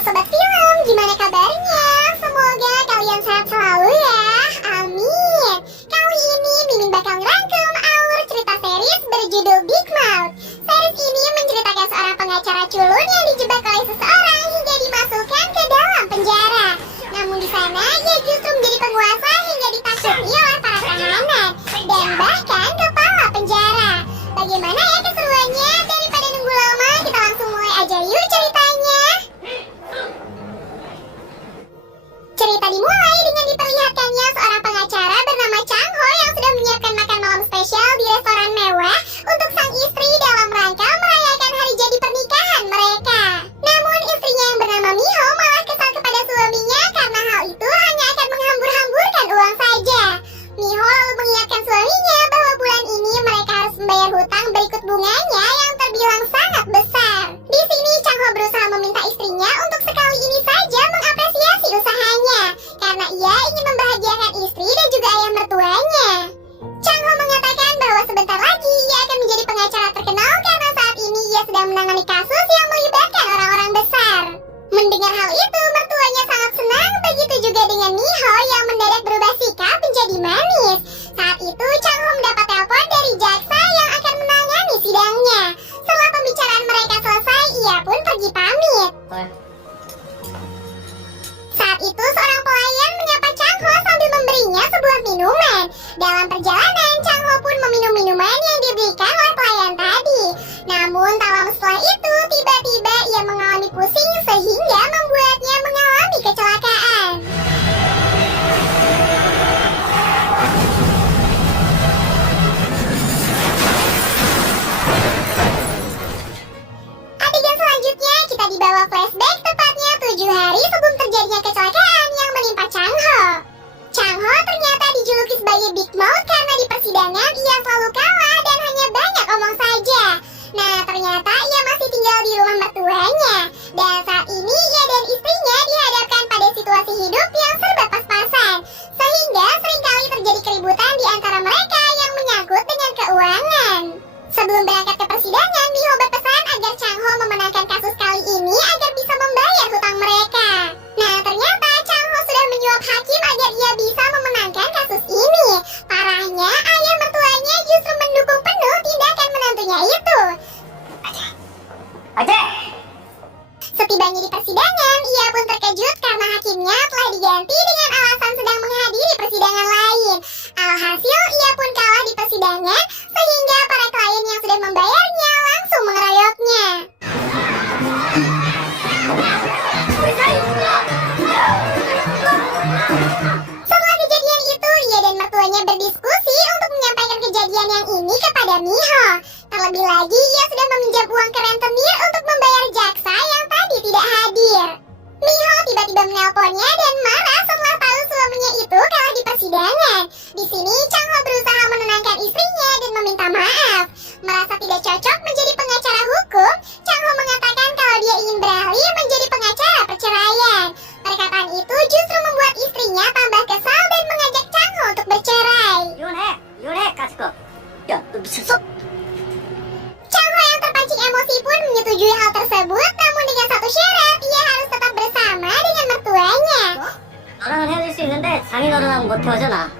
Sobat Film, gimana kabarnya? Semoga kalian sehat selalu ya, amin. Kali ini Mimin bakal ngerangkum alur cerita series berjudul Big Mouth. Series ini menceritakan seorang pengacara culun yang dijebak oleh seseorang hingga dimasukkan ke dalam penjara. Namun di sana ia justru menjadi penguasa hingga ditakuti oleh para tahanan dan bahkan kepala penjara. Bagaimana ya keseruannya? Daripada nunggu lama, kita langsung mulai aja yuk ceritanya. Cerita dimulai dengan diperlihatkannya seorang pengacara bernama Chang Ho yang sudah menyiapkan makan malam spesial di restoran mewah untuk sang istri dalam rangka merayakan hari jadi pernikahan mereka. Namun istrinya yang bernama Miho malah kesal kepada suaminya karena hal itu hanya akan menghambur-hamburkan uang saja. Miho lalu mengingatkan suaminya bahwa bulan ini mereka harus membayar hutang berikut bunganya yang terbilang sangat besar. Di sini Chang Ho berusaha meminta istrinya untuk sekali ini saja mengapresiasi usahanya karena ia ingin membahagiakan istri dan juga ayah mertuanya. Chang Ho mengatakan bahwa sebentar lagi ia akan menjadi pengacara terkenal karena saat ini ia sedang menangani kasus yang melibatkan orang-orang besar. Mendengar hal itu, mertuanya sangat senang, begitu juga dengan Miho yang mendadak berubah sikap menjadi manis. Saat itu Chang Ho mendapat telepon dari jaksa yang akan menangani sidangnya. Setelah pembicaraan mereka selesai, ia pun pergi pamit. Saat itu seorang pelayan menyapa Chang Ho sambil memberinya sebuah minuman. Dalam perjalanan, Chang Ho pun meminum minuman yang diberikan oleh pelayan tadi. Namun tak lama setelah itu, tiba-tiba ia mengalami pusing sehingga membuatnya mengalami kecelakaan. Adegan selanjutnya kita dibawa flashback tepatnya 7 hari sebelum terjadinya kecelakaan yang menimpa Chang Ho. Chang Ho ternyata dijuluki sebagai Big Mouth karena di persidangan ia selalu kalah dan hanya banyak omong saja. Nah, ternyata ia masih tinggal di rumah mertuanya. Dan saat ini ia dan istrinya dihadapkan pada situasi hidup yang serba pas-pasan. Sehingga seringkali terjadi keributan di antara mereka yang menyangkut dengan keuangan. Sebelum berangkat ke persidangan, Miho berpesan agar Chang Ho memenangkan kasus kali ini agar bisa membayar hutang mereka. Nah, ternyata Chang Ho sudah menyuap hakim agar ia bisa memenangkan kasus ini. Parahnya, ayah mertuanya justru mendukung penuh tindakan menantunya itu. Setibanya di persidangan, ia pun terkejut karena hakimnya telah diganti dengan alasan sedang menghadiri persidangan lain. Alhasil, ia pun kalah di persidangan sehingga para klien yang sudah membayarnya langsung mengeroyoknya. Setelah kejadian itu, ia dan mertuanya berdiskusi untuk menyampaikan kejadian yang ini kepada Miho. Terlebih lagi, ia sudah meminjam uang ke rentenir untuk membayar jaksa yang tadi tidak hadir. Miho tiba-tiba menelponnya dan marah setelah tahu suaminya itu kalah di persidangan. Di sini Chang Ho berusaha menenangkan istrinya dan meminta maaf. Merasa tidak cocok menjadi pengacara hukum, Chang Ho mengatakan kalau dia ingin beralih menjadi pengacara perceraian. Perkataan itu justru membuat istrinya tambah kesal dan mengajak Chang Ho untuk bercerai. Chang Ho yang terpancing emosi pun menyetujui hal tersebut, namun dengan satu syarat, ia harus tetap bersama dengan mertuanya. 너랑은 헤어질 수 있는데 장인어른하고 못 헤어져 나.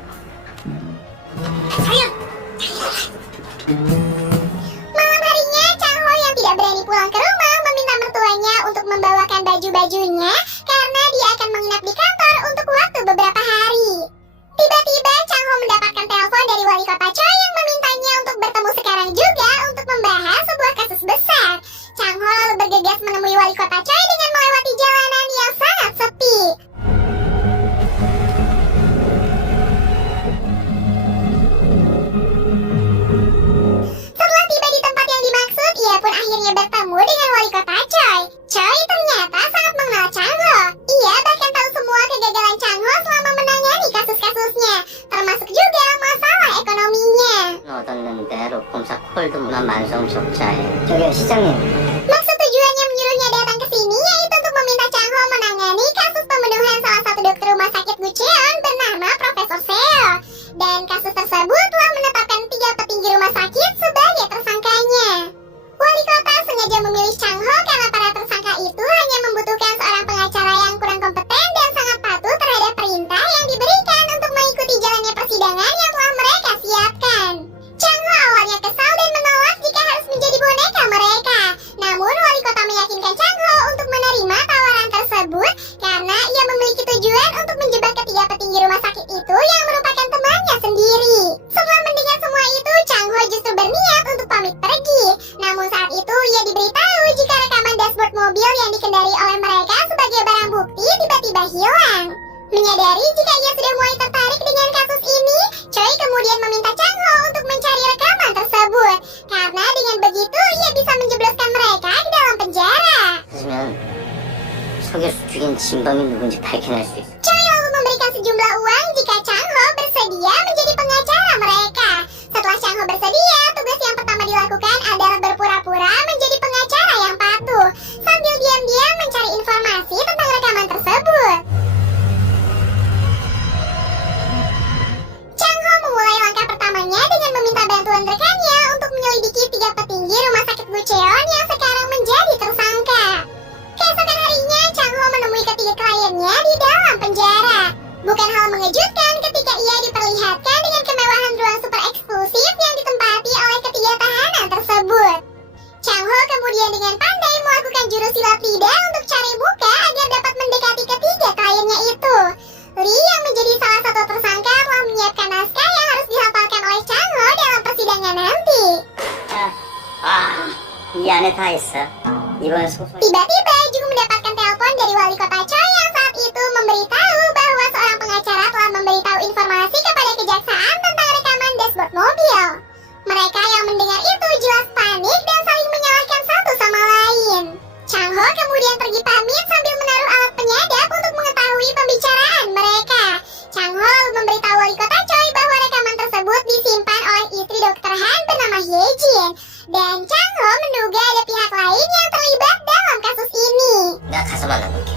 Malam harinya, Chang Ho yang tidak berani pulang ke rumah meminta mertuanya untuk membawakan baju-bajunya karena dia akan menginap di kantor untuk waktu beberapa hari. Tiba-tiba Chang Ho mendapatkan telepon dari wali kota Choi yang memintanya untuk bertemu sekarang juga untuk membahas sebuah kasus besar. Chang Ho lalu bergegas menemui wali kota Choi dengan melewati jalanan yang sangat sepi. Setelah tiba di tempat yang dimaksud, ia pun akhirnya bertemu dengan wali kota Choi. Choi ternyata sangat mengenal Chang Ho. Ia bahkan tahu semua kegagalan Chang Ho selama menangani kasus-kasusnya, termasuk juga masalah ekonominya. 얻었는데 로펌사 콜드 문화 만성 적자에 저기요 시장님. Maksud tujuannya menyuruhnya datang ke sini yaitu untuk meminta Chang Ho menangani kasus pembunuhan salah satu dokter rumah sakit Gucheon bernama Profesor Seo. Dan kasus tersebut telah menetapkan 3 petinggi rumah sakit sebagai tersangkanya. Wali kota sengaja memilih Chang Ho karena para tersangka itu hanya membutuhkan seorang pengacara menyadari jika ia sudah mulai tertarik dengan kasus ini, Choi kemudian meminta Chang Ho untuk mencari rekaman tersebut. Karena dengan begitu ia bisa menjebloskan mereka ke dalam penjara. 그러면 석유수 죽인 진범이 누군지 밝혀낼 수 있어. Choi lalu memberikan sejumlah uang jika Chang Ho bersedia menjadi pengacara mereka. Setelah Chang Ho bersedia, tugas yang pertama dilakukan adalah berpura-pura menjadi pengacara yang patuh, sambil diam-diam mencari informasi tentang rekaman tersebut. Chang Ho memulai langkah pertamanya dengan meminta bantuan rekannya untuk menyelidiki 3 petinggi rumah sakit Bucheon yang sekarang menjadi tersangka. Keesokan harinya, Chang Ho menemui ketiga kliennya di dalam penjara. Bukan hal mengejutkan ketika ia diperlihatkan dengan kemewahan ruang super eksklusif yang ditempati oleh ketiga tahanan tersebut. Chang Ho kemudian dengan pandai melakukan jurus silat lidah untuk cari muka agar dapat mendekati ketiga kliennya itu. Lee yang menjadi salah satu tersangka telah menyiapkan naskah yang harus dihafalkan oleh Chang Ho dalam persidangan nanti. 이 안에 다 있어. 이번 소송. Tiba-tiba Jung mendapatkan telepon dari wali kota Choi yang saat itu memberitahu bahwa seorang pengacara telah memberitahu informasi kepada kejaksaan tentang rekaman dashboard mobil. Mereka yang mendengar itu jelas panik dan saling menyalahkan satu sama lain. Chang Ho kemudian pergi pamit sambil menaruh alat penyadap untuk mengetahui pembicaraan mereka. Chang Ho lalu memberitahu wali kota Choi bahwa rekaman tersebut disimpan oleh istri Dr. Han bernama Hye Jin. Dan Chang Ho menduga ada pihak lain yang terlibat dalam kasus ini. 내가 가서 만나볼게.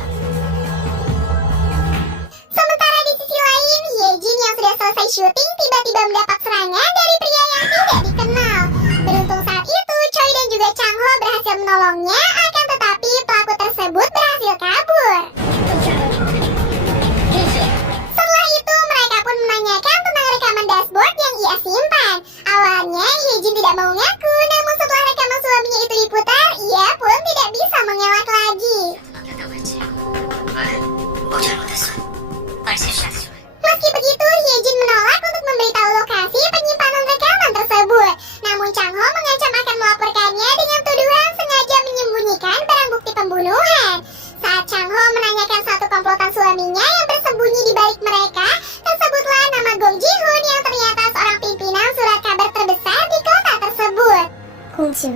Sementara di sisi lain, Hye Jin yang sudah selesai syuting tiba-tiba mendapat serangan dari pria yang tidak dikenal. Beruntung saat itu, Choi dan juga Chang Ho berhasil menolongnya, akan tetapi pelaku tersebut berhasil kabur. Setelah itu, mereka pun menanyakan tentang rekaman dashboard yang ia simpan. Awalnya, Hye Jin tidak mau ngaku, namun setelah rekaman suaminya itu diputar, ia pun tidak bisa mengelak lagi. Meski begitu, Hye Jin menolak untuk memberitahu lokasi penyimpanan rekaman tersebut. Namun Chang Ho mengancam akan melaporkannya dengan tuduhan sengaja menyembunyikan barang bukti pembunuhan. Saat Chang Ho menanyakan satu komplotan suaminya yang bersembunyi di balik mereka, tersebutlah nama Gong Ji-hoon yang ternyata seorang pimpinan surat kabar terbesar di kota tersebut. 공주?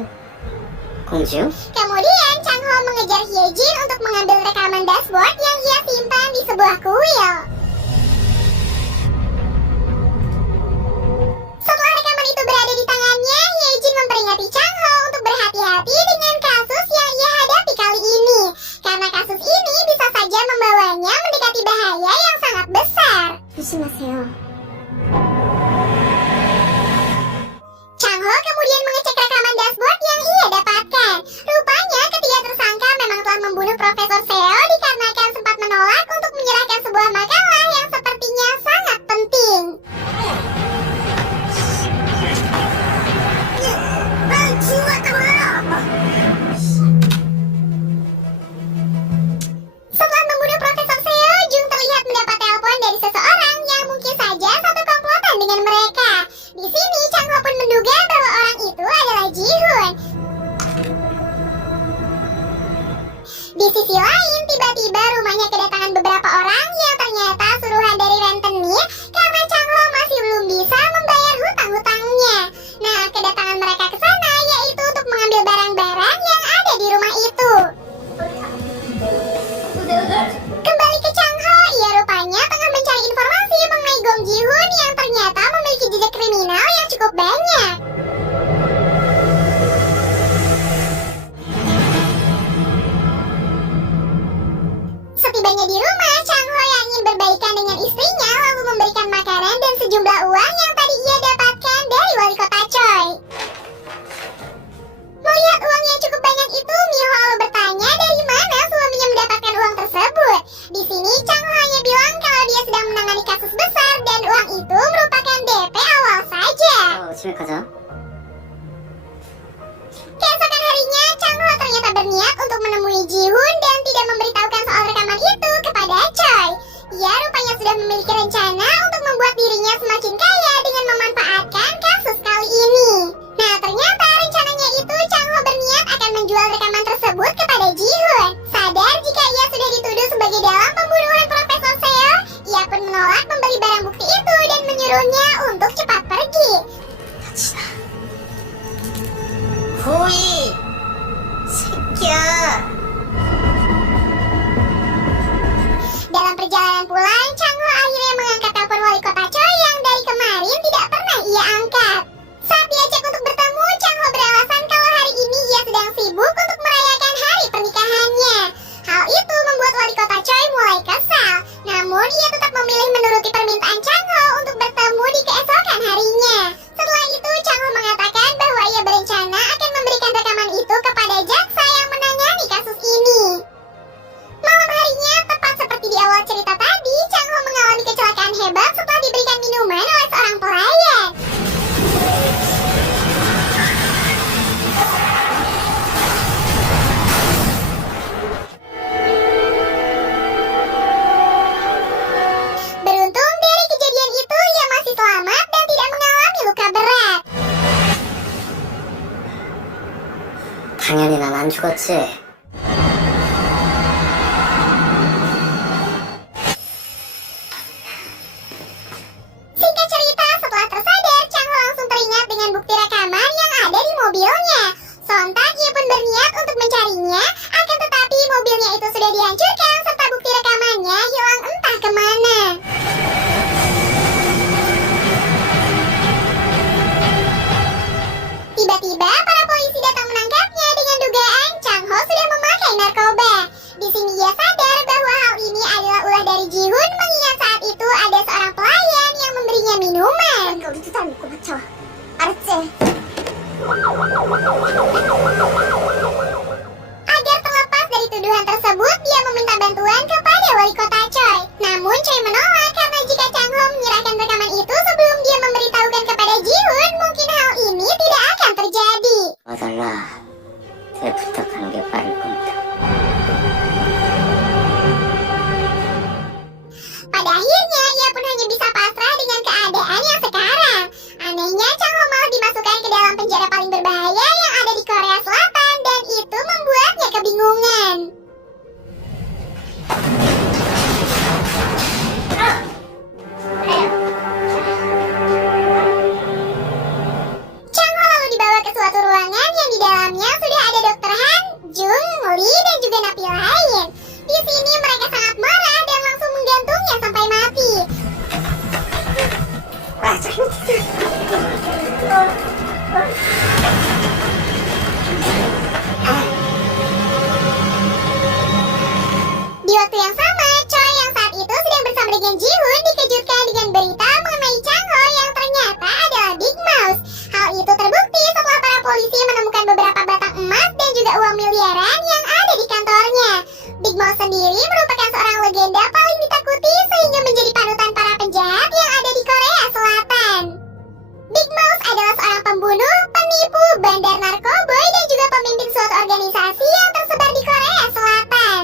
Kemudian Chang Ho mengejar Hye Jin untuk mengambil rekaman dashboard yang ia simpan di sebuah kuil. Setelah rekaman itu berada di tangannya, Hye Jin memperingati Chang Ho untuk berhati-hati dengan kasus yang ia hadapi kali ini. Karena kasus ini bisa saja membawanya mendekati bahaya yang sangat besar. Chang Ho kemudian mengecek rekaman dashboard yang ia dapatkan. Rupanya ketiga tersangka memang telah membunuh Profesor Seo dikarenakan sempat menolak untuk menyerahkan sebuah makalah yang sepertinya sangat penting. Setelah membunuh Profesor Seo, Jung terlihat mendapat telepon dari seseorang yang mungkin saja satu komplotan dengan mereka. Di sini Chang Ho pun menduga bahwa orang itu adalah Ji-hoon. Di sisi lain, tiba-tiba rumahnya kedatangan beberapa orang yang ternyata suruhan dari rentenir karena Chang Ho masih belum bisa membayar hutang-hutangnya. Nah, kedatangan mereka ke sana yaitu untuk mengambil barang-barang yang ada di rumah itu. Kembali ke Chang Ho, ia rupanya tengah mencari informasi mengenai Gong Ji-hoon yang ternyata memiliki jejak kriminal yang cukup banyak. Setibanya di rumah, Chang Ho yang ingin berbaikan dengan istrinya lalu memberikan makanan dan sejumlah uang yang tadi ia dapatkan dari wali kota Choi. Melihat uang yang cukup banyak itu, Miho lalu bertanya dari mana suaminya mendapatkan uang tersebut. Di sini Chang Ho hanya bilang kalau dia sedang menangani kasus besar dan uang itu merupakan DP awal saja. 집에 가자. Keesokan harinya, Chang Ho ternyata berniat untuk menemui Ji-hoon dan tidak memberitahukan soal rekaman itu kepada Choi. Ia rupanya sudah memiliki rencana untuk membuat dirinya semakin kaya dengan 죽었지? Singkat cerita, setelah tersadar, Chang Ho langsung teringat dengan bukti rekaman yang ada di mobilnya. Sontak ia pun berniat untuk mencarinya, akan tetapi mobilnya itu sudah dihancurkan serta bukti rekamannya hilang entah kemana. Tiba-tiba para polisi datang menangkapnya dengan dugaan Chang Ho sudah memakai narkoba. Di sini ia sadar bahwa hal ini adalah ulah dari Ji-hoon mengingat saat itu ada seorang pelayan yang memberinya minuman. Agar terlepas dari tuduhan tersebut, dia meminta bantuan kepada wali kota Choi. Namun Choi menolak karena jika Chang Ho menyerahkan rekaman itu sebelum dia memberitahukan kepada Ji-hoon, mungkin hal ini tidak akan terjadi. 와달라. 내 부탁하는 게 빠를 겁니다. Pada akhirnya, ia pun hanya bisa pasrah dengan keadaan yang sekarang. Anehnya, Chang Ho malah dimasukkan ke dalam penjara paling berbahaya yang ada di Korea Selatan dan itu membuatnya kebingungan. Chang Ho lalu dibawa ke suatu ruangan yang di dalamnya sudah ada Dr. Han, Jung, Lee, dan juga napi lain. Di sini mereka sangat marah dan langsung menggantungnya sampai mati. Di waktu yang sama, Choi yang saat itu sedang bersama dengan Ji-hoon dikejutkan dengan berita mengenai Chang Ho yang ternyata adalah Big Mouse. Hal itu terbukti setelah para polisi menemukan beberapa batang emas dan juga uang miliaran yang ada di kantornya. Big Mouse sendiri merupakan seorang legenda paling ditakuti sehingga menjadi panutan para penjahat yang ada di Korea Selatan. Big Mouse adalah seorang pembunuh, penipu, bandar narkoboy dan juga pemimpin suatu organisasi yang tersebar di Korea Selatan.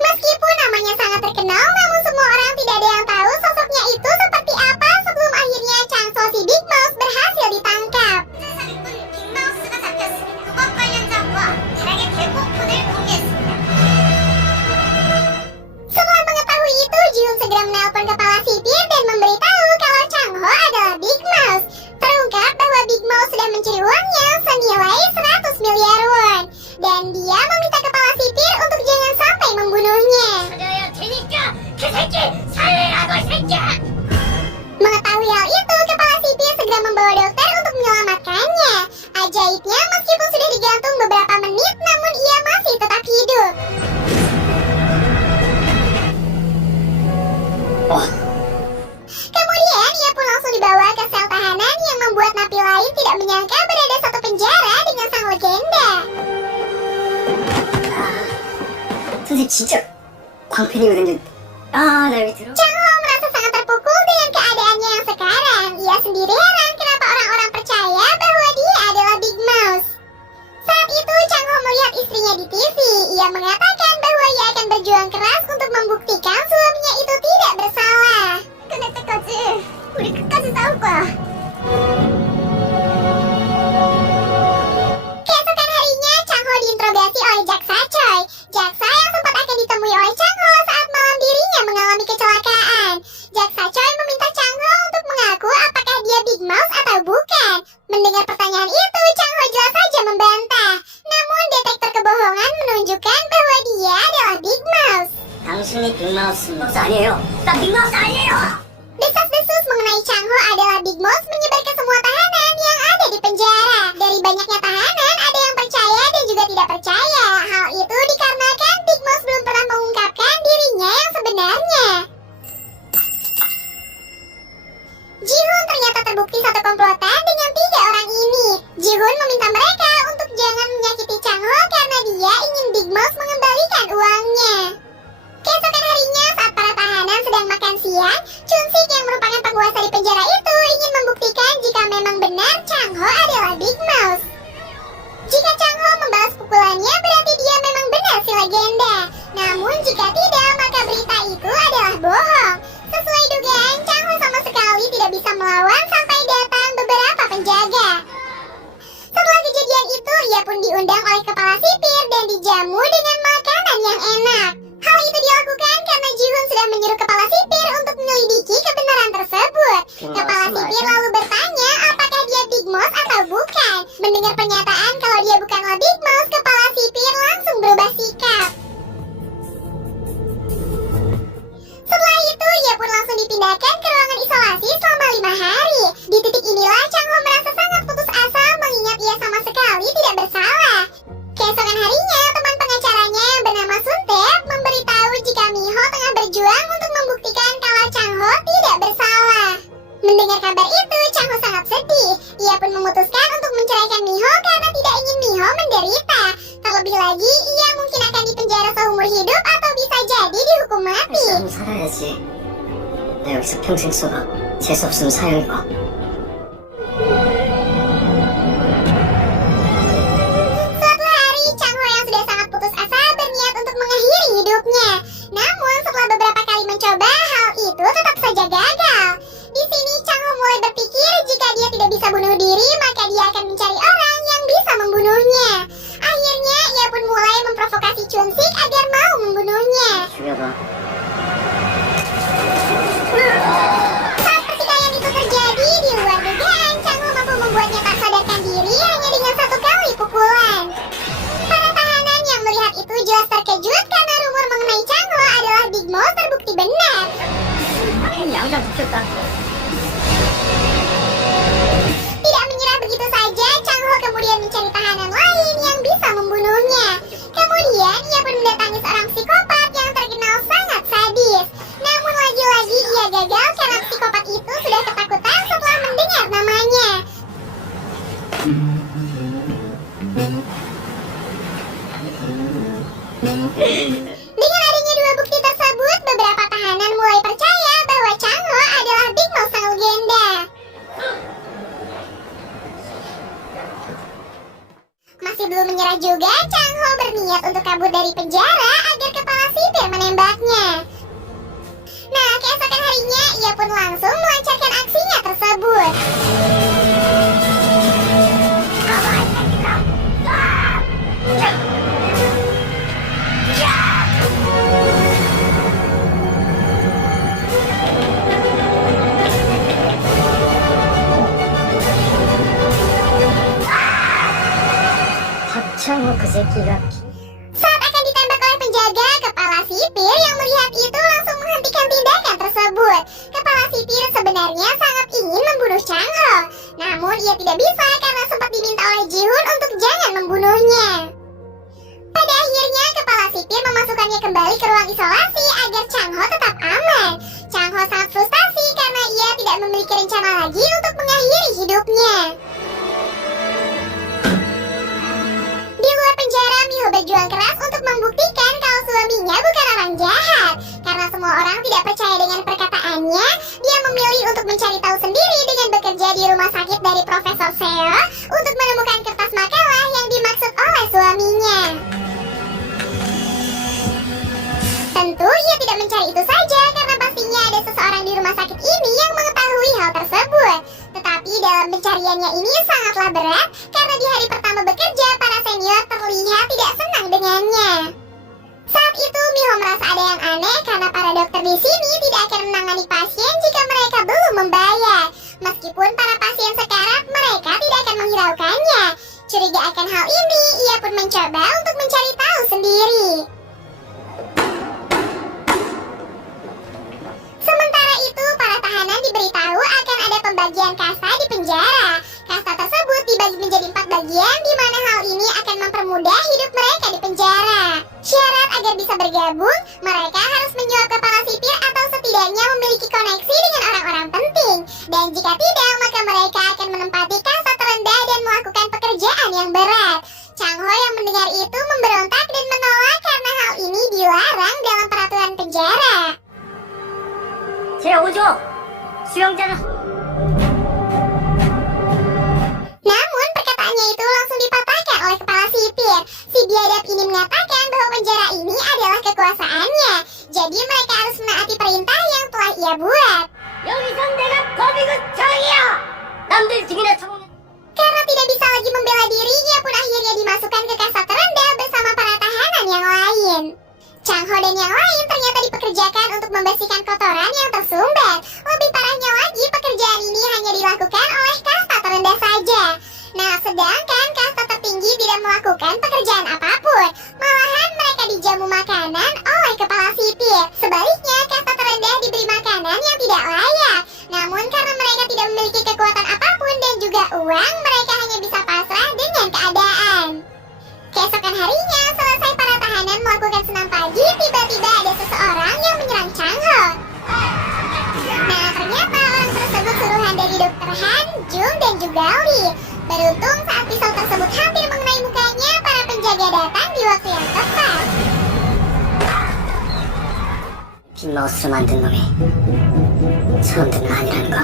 Meskipun namanya sangat terkenal, namun semua orang tidak ada yang tahu sosoknya itu seperti apa sebelum akhirnya Chang So si Big Mouse berhasil ditangkap. Setelah mengetahui itu, Ji-hoon segera menelpon kepala sipir dan memberitahu kalau Chang Ho adalah Big Mouse. Terungkap bahwa Big Mouse sudah mencuri uangnya senilai 100 miliar won. Dan dia meminta kepala sipir untuk jangan sampai membunuhnya. Mengetahui hal itu, kepala sipir segera membawa dokter untuk menyelamatkannya. Ajaibnya, meskipun sudah digantung beberapa menit, namun ia masih tetap hidup. Kemudian, ia pun langsung dibawa ke sel tahanan yang membuat napi lain tidak menyangka berada satu penjara dengan sang legenda. 선생님 진짜 광팬이거든요. 아, 나 여기 들어. Chang Ho merasa sangat terpukul dengan keadaannya yang sekarang. Ia sendiri heran kenapa orang-orang percaya bahwa dia adalah Big Mouse. Saat itu Chang Ho melihat istrinya di TV. Ia mengatakan bahwa ia akan berjuang keras untuk membuktikan suaminya itu tidak bersalah. Keesokan harinya, Chang Ho diinterogasi oleh jaksa Choi. Jaksa yang sempat akan ditemui oleh Chang Ho saat malam dirinya mengalami kecelakaan. Jaksa Choi meminta Chang Ho untuk mengaku apakah dia Big Mouse atau bukan. Mendengar pertanyaan itu, Chang Ho jelas saja membantah. Namun detektor kebohongan menunjukkan bahwa dia adalah Big Mouse. 당신이 빅마우스 아니에요. 나 빅마우스 아니에요. Desas-desus mengenai Chang Ho adalah Big Mouse menyebar ke semua tahanan yang ada di penjara. Dari banyaknya tahanan, ada yang percaya dan juga tidak percaya. Hal itu dikarenakan Big Mouse belum pernah mengungkapkan dirinya yang sebenarnya. Ji-hoon ternyata terbukti satu komplotan dengan 3 orang ini. Ji-hoon meminta mereka untuk jangan menyakiti Chang Ho karena dia ingin Big Mouse mengembalikan uangnya. Keesokan harinya saat para tahanan sedang makan siang, Chun-sik yang merupakan penguasa di penjara itu ingin membuktikan jika memang benar Chang Ho adalah Big Mouse. Jika Chang Ho membalas pukulannya berarti dia memang benar si legenda. Namun jika tidak maka berita itu adalah bohong. Sesuai dugaan, Chang Ho sama sekali tidak bisa melawan sampai datang beberapa penjaga. Setelah kejadian itu, ia pun diundang oleh kepala sipir dan Disinilah Chang Ho merasa sangat putus asa mengingat ia sama sekali tidak bersalah. Keesokan harinya, teman pengacaranya yang bernama Sun Tae memberitahu jika Miho tengah berjuang untuk membuktikan kalau Chang Ho tidak bersalah. Mendengar kabar itu, Chang Ho sangat sedih. Ia pun memutuskan untuk menceraikan Miho karena tidak ingin Miho menderita. Terlebih lagi, ia mungkin akan dipenjara seumur hidup atau bisa jadi dihukum mati. 사람 살아야지. 나 여기서 평생 쏘아. 재수 없으면 사형이고. Suatu hari, Chang Ho yang sudah sangat putus asa berniat untuk mengakhiri hidupnya. Namun, setelah beberapa kali mencoba, hal itu tetap saja gagal. Di sini, Chang Ho mulai berpikir jika dia tidak bisa bunuh diri, maka dia akan mencari orang yang bisa membunuhnya. Akhirnya, ia pun mulai memprovokasi Chun Sik agar mau membunuhnya. 죽여봐. Saat pertikaian itu terjadi, di luar dugaan, Chang Ho mampu membuatnya tak sadarkan diri hanya dengan satu kali pukulan. Para tahanan yang melihat itu jelas terkejut karena rumor mengenai Chang Ho adalah Big Mouth terbukti benar. 양장 붙였다. Tidak menyerah begitu saja, Chang Ho kemudian mencari tahanan lain yang bisa membunuhnya. Kemudian, ia pun mendatangi seorang psikopat yang terkenal sangat sadis. Namun lagi-lagi ia gagal karena psikopat itu sudah ketakutan setelah mendengar namanya. Dengan adanya dua bukti tersebut, beberapa tahanan mulai percaya bahwa Chang Ho adalah Big Mouth sang legenda. Masih belum menyerah juga, Chang Ho berniat untuk kabur dari penjara agar kepala sipir menembaknya. Nah, keesokan harinya, ia pun langsung melancarkan aksinya tersebut. 박창호 그 새끼가 Saat akan ditembak oleh penjaga, kepala sipir yang melihat itu langsung menghentikan tindakan tersebut. Kepala sipir sebenarnya sangat ingin membunuh Chang Ho. Namun ia tidak bisa karena sempat diminta oleh Ji-hoon untuk jangan membunuhnya. Pada akhirnya, kepala sipir memasukkannya kembali ke ruang isolasi agar Chang Ho tetap aman. Chang Ho sangat frustasi karena ia tidak memiliki rencana lagi untuk mengakhiri hidupnya. Di luar penjara, Miho berjuang keras untuk membuktikan kalau suaminya bukan orang jahat. Karena semua orang tidak percaya dengan perkataannya, dia memilih untuk mencari tahu sendiri dengan bekerja di rumah sakit dari Profesor Seo untuk menemukan kertas makalah yang dimaksud oleh suaminya. Tentu ia tidak mencari itu saja karena pastinya ada seseorang di rumah sakit ini yang mengetahui hal tersebut. Tetapi dalam pencariannya ini sangatlah berat karena di hari pertama bekerja para senior terlihat tidak senang dengannya. Saat itu Miho merasa ada yang aneh karena para dokter di sini tidak akan menangani pasien jika mereka belum membayar. Meskipun para pasien sekarat, mereka tidak akan menghiraukannya. Curiga akan hal ini, ia pun mencoba untuk mencari tahu sendiri. Sementara itu, para tahanan diberitahu akan ada pembagian kasta di penjara. Kasta tersebut dibagi menjadi 4 bagian, di mana hal ini akan mempermudah hidup mereka di penjara. Syarat agar bisa bergabung, mereka harus menyuap kepala sipir atau setidaknya memiliki koneksi dengan orang-orang penting. Dan jika tidak, maka mereka akan menempati kasta terendah dan melakukan pekerjaan yang berat. Chang Ho yang mendengar itu memberontak dan menolak karena hal ini dilarang dalam peraturan penjara. 제5조 수영자는 Namun perkataannya itu langsung dipatahkan oleh kepala sipir. Si biadab ini mengatakan bahwa penjara ini adalah kekuasaannya. Jadi mereka harus menaati perintah yang telah ia buat. 여기선 내가 범인은 정이야. 남들 등이나 쳐보면 Karena tidak bisa lagi membela diri, ia pun akhirnya dimasukkan ke kasta terendah bersama para tahanan yang lain. Chang Ho dan yang lain ternyata dipekerjakan untuk membersihkan kotoran yang tersumbat. Lebih parahnya lagi, pekerjaan ini hanya dilakukan oleh kasta terendah saja. Nah, sedangkan kasta tertinggi tidak melakukan pekerjaan apapun. Malahan mereka dijamu makanan oleh kepala sipir. Sebaliknya, kasta terendah diberi makanan yang tidak layak. Namun karena mereka tidak memiliki kekuatan apapun dan pagi, tiba-tiba ada seseorang yang menyerang Changho. Nah, ternyata orang tersebut suruhan dari Dr. Han, Jung, dan juga Lee. Beruntung saat pisau tersebut hampir mengenai mukanya, para penjaga datang di waktu yang tepat. 빅마우스를 만든 놈이 사람들은 아니라는 거.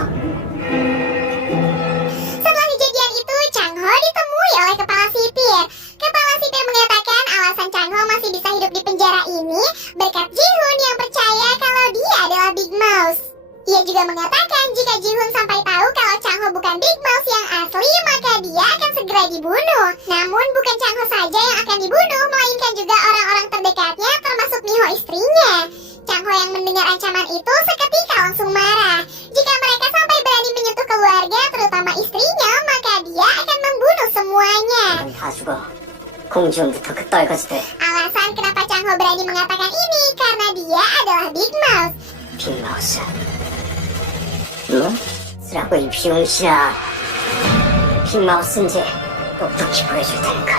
Setelah kejadian itu, Changho ditemui oleh kepala sipir. Kepala sipir mengatakan alasan Changho masih bisa hidup di penjara ini berkat Ji-hoon yang percaya kalau dia adalah Big Mouse. Ia juga mengatakan jika Ji-hoon sampai tahu kalau Changho bukan Big Mouse yang asli, maka dia akan segera dibunuh. Namun bukan Changho saja yang akan dibunuh, melainkan juga orang-orang terdekatnya termasuk Miho istrinya. Changho yang mendengar ancaman itu seketika langsung marah. Jika mereka sampai berani menyentuh keluarga, terutama istrinya, maka dia akan membunuh semuanya. 넌 다 죽어. 공주부터 그 떨거지들. Alasan kenapa Changho berani mengatakan ini karena dia adalah Big Mouse. 빅마우스. 뭐? 쓰라고 이 비용신아. 빅마우스인지 똑똑히 보여줄 테니까.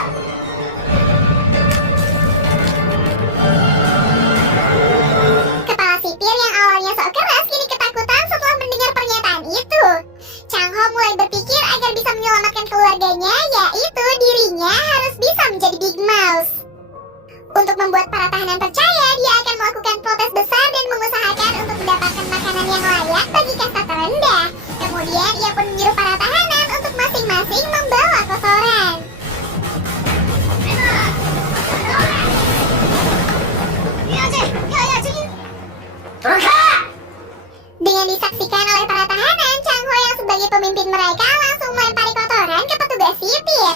Kepala sipir yang awalnya sok keras kini ketakutan setelah mendengar pernyataan itu. Changho mulai berpikir agar bisa menyelamatkan keluarganya, yaitu dirinya harus bisa menjadi Big Mouse. Untuk membuat para tahanan percaya, dia akan melakukan protes besar dan mengusahakan untuk mendapatkan makanan yang layak bagi kasta terendah. Kemudian ia pun menyuruh para tahanan untuk masing-masing membawa kotoran. 돌아가! Dengan disaksikan oleh para tahanan, Changho yang sebagai pemimpin mereka langsung melempari kotoran ke petugas sipir.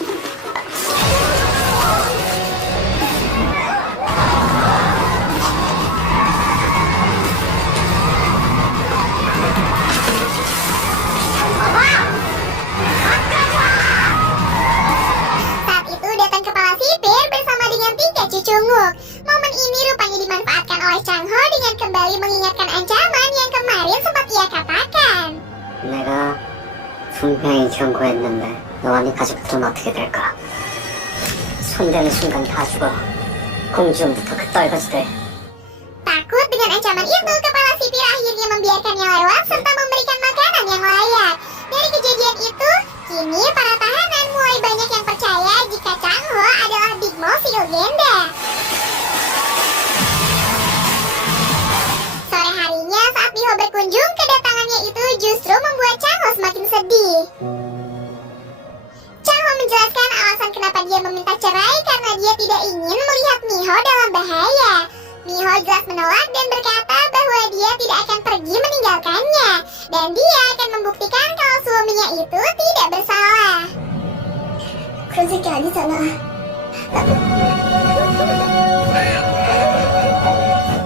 Saat itu datang kepala sipir bersama dengan 3 cucunguk. Momen ini rupanya dimanfaatkan oleh Changho dengan kembali mengingatkan ancaman yang kemarin sempat ia katakan. 내가 분명히 경고했는데 너와 네 가족들은 어떻게 될까? 손대는 순간 다 죽어. 공주부터 그 떨거지들. Takut dengan ancaman itu, kepala sipir akhirnya membiarkannya lewat serta memberikan makanan yang layak. Dari kejadian itu, kini para tahanan mulai banyak yang percaya jika Changho adalah Big Mouse si legenda. Sore harinya saat Miho berkunjung, kedatangannya itu justru membuat Changho semakin sedih. Changho menjelaskan alasan kenapa dia meminta cerai karena dia tidak ingin melihat Miho dalam bahaya. Miho jelas menolak dan berkata bahwa dia tidak akan pergi meninggalkannya. Dan dia akan membuktikan kalau suaminya itu tidak bersalah. 그런 새끼 아니잖아.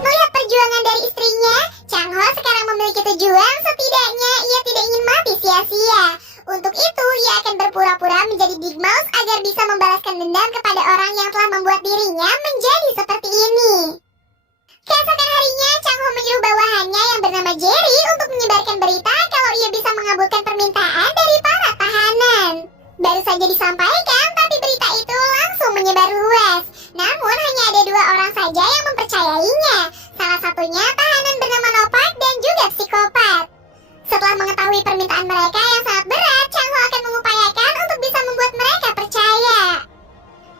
Melihat perjuangan dari istrinya, Changho sekarang memiliki tujuan, setidaknya ia tidak ingin mati sia-sia. Untuk itu, ia akan berpura-pura menjadi Big Mouse agar bisa membalaskan dendam kepada orang yang telah membuat dirinya menjadi seperti ini. Keesokan harinya, Changho menyuruh bawahannya yang bernama Jerry untuk menyebarkan berita kalau ia bisa mengabulkan permintaan dari para tahanan. Baru saja disampaikan, tapi berita itu langsung menyebar luas. Namun hanya ada 2 orang saja yang mempercayainya. Salah satunya tahanan bernama Nopak dan juga psikopat. Setelah mengetahui permintaan mereka yang sangat berat, Changho akan mengupayakan untuk bisa membuat mereka percaya.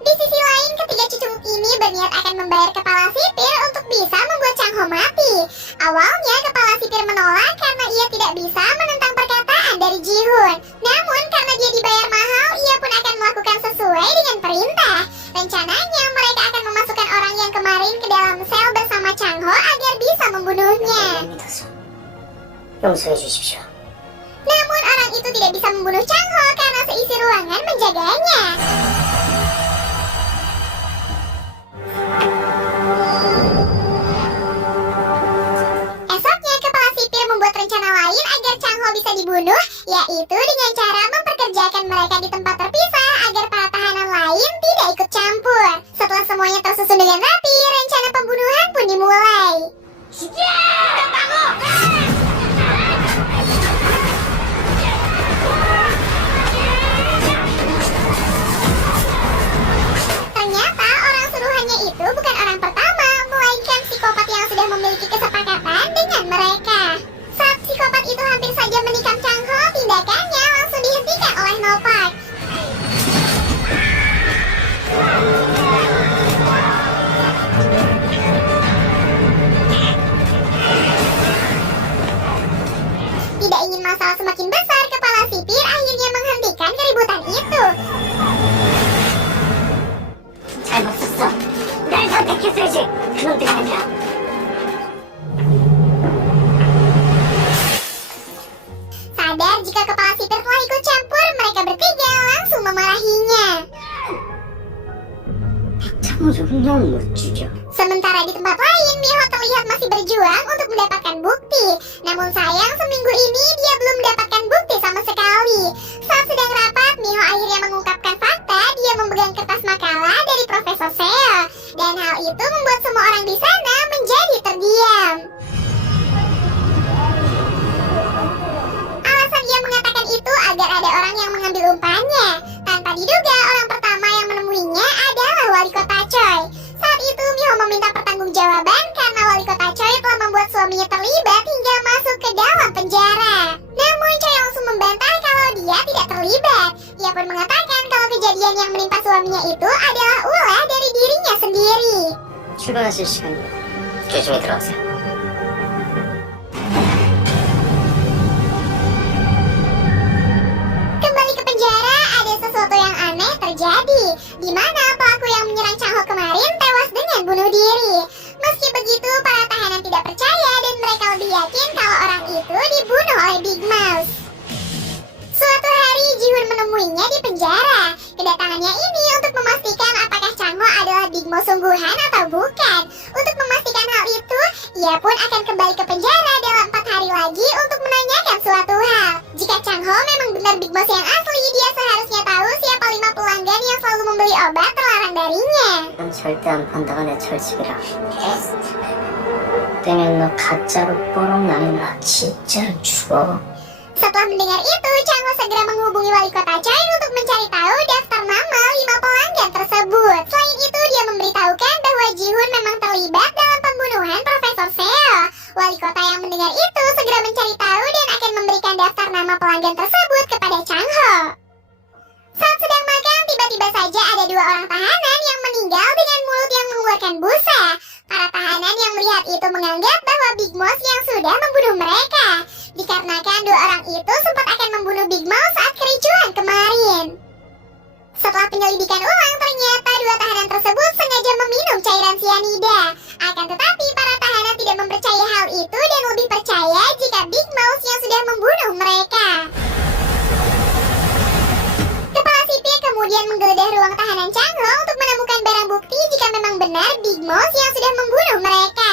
Di sisi lain, ketiga cucunguk ini berniat akan membayar kepala sipir untuk bisa membuat Changho mati. Awalnya kepala sipir menolak karena ia tidak bisa menentang perkataan dari Ji-hoon. Namun karena dia dibayar mahal, ia pun akan melakukan sesuai dengan perintah. Rencananya mereka akan memasukkan orang yang kemarin ke dalam sel bersama Changho agar bisa membunuhnya. 믿어서 용서해 주십시오. Namun orang itu tidak bisa membunuh Changho karena seisi ruangan menjaganya. Esoknya kepala sipir membuat rencana lain agar Changho bisa dibunuh, yaitu dengan cara memperkerjakan mereka di tempat terpisah agar para tahanan lain tidak ikut campur. Setelah semuanya tersusun dengan rapi, rencana pembunuhan pun dimulai. Ternyata orang suruhannya itu bukan orang pertama, 너무 멋지죠. Sementara di tempat lain, Miho terlihat masih berjuang untuk mendapatkan bukti. Namun sayang, seminggu ini dia belum mendapatkan bukti sama sekali. Saat sedang rapat, Miho akhirnya mengungkapkan fakta dia memegang kertas makalah dari Profesor Seo. Dan hal itu membuat semua orang di sana menjadi terdiam. Alasan ia mengatakan itu agar ada orang yang mengambil umpannya. Tanpa diduga, orang pertama yang menemuinya adalah Wali Kota Choi. Saat itu Miho meminta pertanggungjawaban karena Wali Kota Choi telah membuat suaminya terlibat hingga masuk ke dalam penjara. Namun Choi langsung membantah kalau dia tidak terlibat. Ia pun mengatakan kalau kejadian yang menimpa suaminya itu adalah ulah dari dirinya sendiri. 출발하실 시간입니다. 조심히 들어가세요. Kembali ke penjara, ada sesuatu yang aneh terjadi, di mana pelaku yang menyerang Chang Ho kemarin tewas dengan bunuh diri. Meski begitu, para tahanan tidak percaya dan mereka lebih yakin kalau orang itu dibunuh oleh Big Mouse. Suatu hari, Ji-hoon menemuinya di penjara. Kedatangannya ini untuk memastikan apakah Chang Ho adalah Big Mouse sungguhan atau bukan. Untuk memastikan hal itu, ia pun akan kembali ke penjara dalam 4 hari lagi untuk menanyakan suatu hal. Jika Chang Ho memang benar Big Boss yang asli, dia seharusnya tahu siapa 5 pelanggan yang selalu membeli obat terlarang darinya. 넌 절대 안 판다가 내 철칙이라. 때면 너 가짜로 뽀록 나는 나 진짜로 죽어. Setelah mendengar itu, Chang Ho segera menghubungi Wali Kota Choi untuk mencari tahu daftar nama 5 pelanggan tersebut. Selain itu, dia memberitahukan bahwa Ji-hoon memang terlibat dalam pembunuhan Profesor Seo. Wali kota yang mendengar itu segera mencari tahu dan akan memberikan daftar nama pelanggan tersebut kepada Chang Ho. Saat sedang makan, tiba-tiba saja ada 2 orang tahanan yang meninggal dengan mulut yang mengeluarkan busa. Para tahanan yang melihat itu menganggap bahwa Big Mouse yang sudah membunuh mereka. Dikarenakan 2 orang itu sempat akan membunuh Big Mouse saat kericuhan kemarin. Setelah penyelidikan ulang, ternyata 2 tahanan tersebut sengaja meminum cairan sianida. Akan tetapi para tahanan tidak mempercayai hal itu dan lebih percaya jika Big Mouse yang sudah membunuh mereka. Kepala sipir kemudian menggeledah ruang tahanan Chang Ho untuk menemukan barang bukti jika memang benar Big Mouse yang sudah membunuh mereka.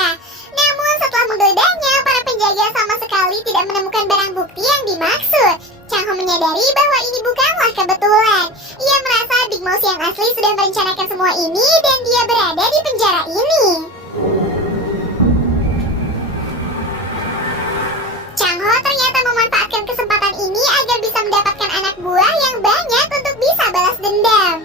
Namun setelah menggeledah,nya para penjaga sama sekali tidak menemukan barang bukti yang dimaksud. Chang Ho menyadari bahwa ini bukanlah kebetulan. Ia merasa Big Mouse yang asli sudah merencanakan semua ini dan dia berada di penjara ini. Chang Ho ternyata memanfaatkan kesempatan ini agar bisa mendapatkan anak buah yang banyak untuk bisa balas dendam.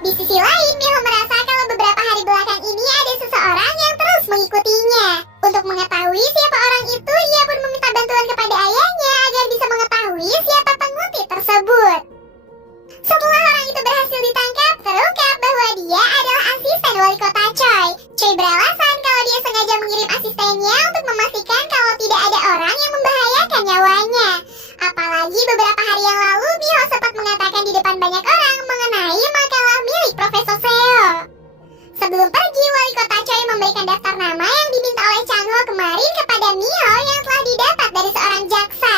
Di sisi lain, Miho merasa kalau beberapa hari belakang ini ada seseorang yang terus mengikutinya. Untuk mengetahui siapa orang itu, ia pun meminta bantuan kepada ayahnya agar bisa mengetahui siapa penguntit tersebut. Setelah orang itu berhasil ditangkap, terungkap bahwa dia adalah asisten Wali Kota Choi. Choi beralasan kalau dia sengaja mengirim asistennya untuk memastikan kalau tidak ada orang yang membahayakan nyawanya. Apalagi beberapa hari yang lalu, Miho sempat mengatakan di depan banyak orang mengenai makalah milik Profesor Seo. Sebelum pergi, Wali Kota Choi memberikan daftar nama yang diminta oleh Chang Ho kemarin kepada Miho yang telah didapat dari seorang jaksa.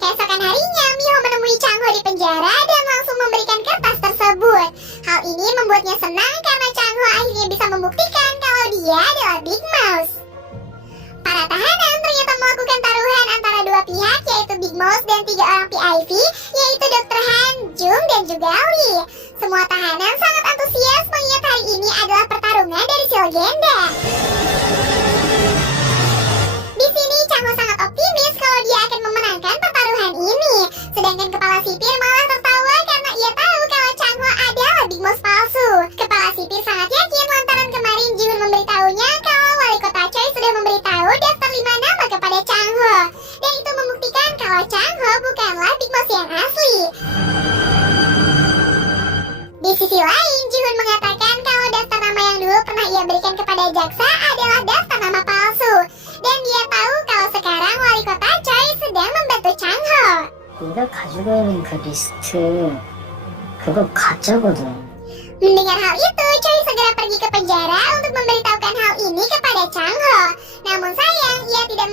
Keesokan harinya, Miho menemui Chang Ho di penjara dan langsung memberikan kertas tersebut. Hal ini membuatnya senang karena Chang Ho akhirnya bisa membuktikan kalau dia adalah Big Mouse. Para tahanan ternyata melakukan taruhan antara 2 pihak, yaitu Big Mouse dan 3 orang PIV, yaitu Dr. Han, Jung, dan juga Lee. Semua tahanan sangat antusias mengingat hari ini adalah pertarungan dari si legenda. Di sini Chang Ho sangat optimis kalau dia akan memenangkan pertaruhan ini. Sedangkan kepala sipir malah tertawa karena ia tahu kalau Chang Ho adalah Big Mouse palsu. Kepala sipir sangat yakin lantaran kemarin Ji-hoon memberitahunya kalau Wali Kota Choi sudah memberitahu daftar 5 nama kepada Chang Ho. Dan itu membuktikan kalau Chang Ho bukanlah Big Mouse yang asli. Di sisi lain, Ji-hoon mengatakan kalau daftar nama yang dulu pernah ia berikan kepada jaksa adalah daftar nama palsu. Dan dia tahu kalau sekarang Wali Kota Choi sedang membantu Chang Ho. 네가 가지고 있는 그 리스트 그거 가짜거든. Mendengar hal itu, Choi segera pergi ke penjara untuk memberitahukan hal ini kepada Chang Ho. Namun sayang, ia tidak